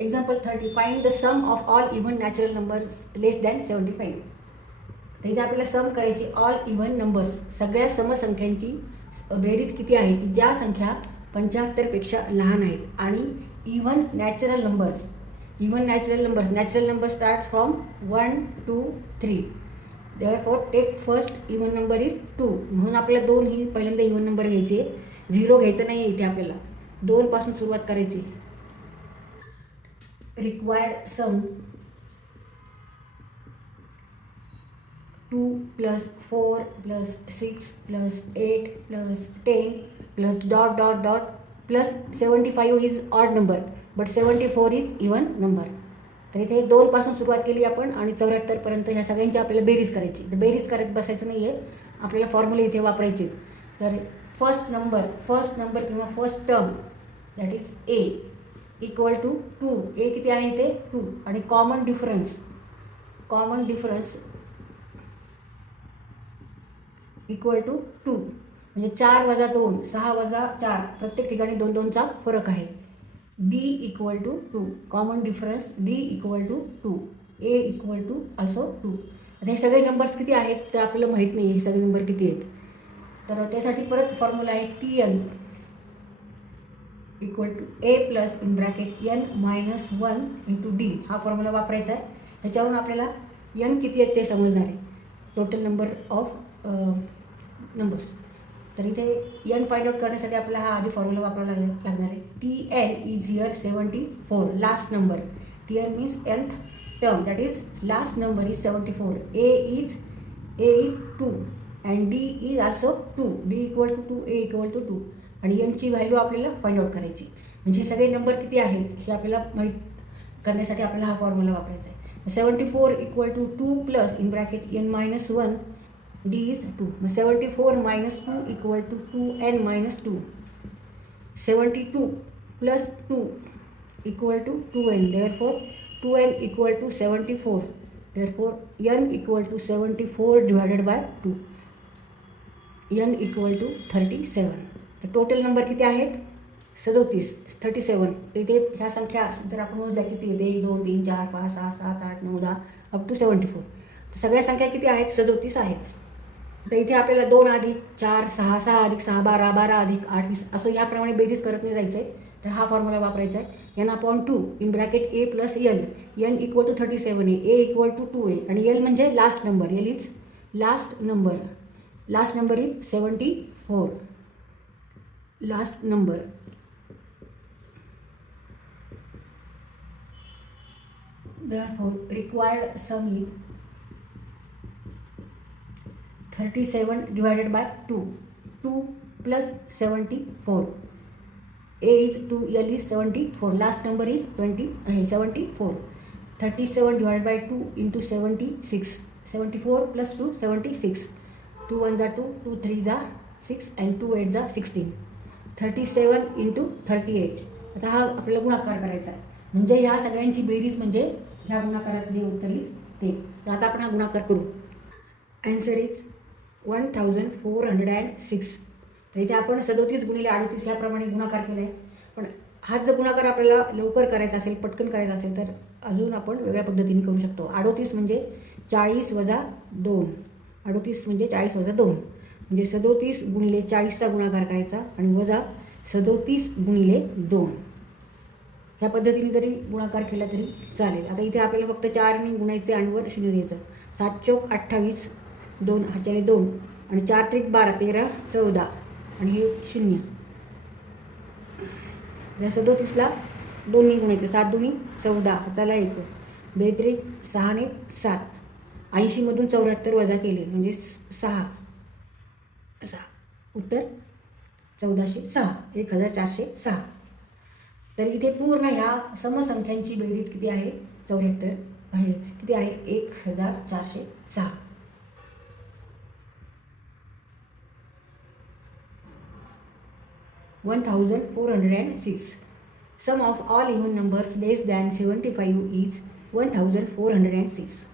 Example thirty five the sum of all even natural numbers less than seventy five तर इथे आपल्याला सम करायची all even numbers सगळ्या समसंख्यांची बेरीज किती आहे? की ज्या संख्या पंच्याहत्तरपेक्षा लहान आहेत आणि even natural numbers even natural numbers natural number start from one two three four take first even number is two म्हणून आपल्याला दोन ही पहिल्यांदा इव्हन नंबर घ्यायचे. झिरो घ्यायचं नाही आहे इथे आपल्याला. दोनपासून सुरुवात करायची. Required sum two plus four plus six plus eight plus ten plus dot dot dot plus seventy five is odd number but seventy four is even number तर इथे दोनपासून सुरुवात केली आपण आणि चौऱ्याहत्तरपर्यंत ह्या सगळ्यांची आपल्याला बेरीज करायची. तर बेरीज करत बसायचं नाही आहे आपल्याला फॉर्म्युले इथे वापरायचे. तर फर्स्ट नंबर फर्स्ट नंबर किंवा first term that is a equal to two. A किती आहे इथे? टू. आणि common difference. Common difference equal to two. म्हणजे चार वजा दोन सहा वजा चार. प्रत्येक ठिकाणी दोन दोनचा फरक आहे. D equal to two. Common difference d equal to two. A equal to असो टू. आता हे सगळे नंबर्स किती आहेत? ते आपल्याला माहीत नाही. हे सगळे नंबर किती आहेत? तर त्यासाठी परत फॉर्म्युला आहे t n equal to a plus in bracket n minus one into d हा फॉर्म्युला वापरायचा आहे. त्याच्यावरून आपल्याला यन किती आहेत ते समजणार आहे. टोटल नंबर ऑफ नंबर्स तर इथे यन फाइंड आउट करण्यासाठी आपल्याला हा आधी फॉर्म्युला वापरावा लागेल लागणार आहे. T n is year seventy four last number t l means nth term that is last number is seventy four a is a is two and d is also two d equal to two a equal to two आणि यांची value आपल्याला find out करायची. म्हणजे हे सगळे number किती आहेत हे आपल्याला माहीत करण्यासाठी आपल्याला हा फॉर्म्युला वापरायचा आहे. Seventy four equal to two plus in bracket n minus one d is two मग seventy four minus two equal to two n minus two seventy two plus two equal to two n therefore two n equal to seventy four therefore n equal to seventy four divided by two n equal to thirty seven तर total number किती आहेत? सदोतीस. Thirty सेवन इथे ह्या संख्या जर आपण मोजल्या किती? येते एक दोन तीन चार पाच सहा सात आठ नऊ दहा अप टू सेवन्टी फोर तर सगळ्या संख्या किती आहेत? सदोतीस आहेत. तर इथे आपल्याला दोन अधिक चार सहा सहा अधिक सहा बारा बारा अधिक आठ वीस असं ह्याप्रमाणे बेरीज करत नाही जायचं आहे तर हा फॉर्म्युला वापरायचा आहे n upon two in bracket a plus l n equal to thirty seven a a equal to two a आणि एल म्हणजे last number l is last number last number is seventy four last number. Required sum is thirty seven divided by two two plus seventy four a is two l is seventy four last number is twenty seventy four thirty seven divide by two into seventy six seventy four plus two seventy six two one जा two two three जा six and two eight जा sixteen thirty seven into thirty eight आता हा आपल्याला गुणाकार करायचा आहे. म्हणजे ह्या सगळ्यांची बेरीज म्हणजे ह्या गुणाकाराचं जे उत्तर येईल ते. तर आता आपण हा गुणाकार करू. Answer is one thousand four hundred and six तर इथे आपण सदोतीस गुणिले अडतीस ह्याप्रमाणे गुणाकार केला आहे पण हाच जर गुणाकार आपल्याला लवकर करायचा असेल पटकन करायचा असेल तर अजून आपण वेगळ्या पद्धतीने करू शकतो. अडोतीस म्हणजे चाळीस वजा दोन. अडोतीस म्हणजे चाळीस वजा दोन. म्हणजे सदोतीस गुणिले चाळीसचा गुणाकार करायचा आणि वजा सदोतीस गुणिले दोन. ह्या पद्धतीने जरी गुणाकार केला तरी चालेल. आता इथे आपल्याला फक्त चारने गुणायचे आणि वर शून्य द्यायचं. सात चौक अठ्ठावीस दोन ह्याच्याने दोन आणि चार त्रिक बारा तेरा चौदा आणि हे शून्य. या सदोतीसला दोन्ही गुणायचं. सात दोन्ही चौदा चला एक. बेत्रिक सहाने सात. ऐंशीमधून चौऱ्याहत्तर वजा केले म्हणजे सहा. सहा. उत्तर चौदाशे सहा. एक हजार चारशे सहा. तर इथे पूर्ण ह्या समसंख्यांची बेरीज किती आहे? चौऱ्याहत्तर. आहे किती आहे? एक हजार चारशे सहा. One thousand four hundred and six. Sum of all even numbers less than seventy five is one thousand four hundred and six.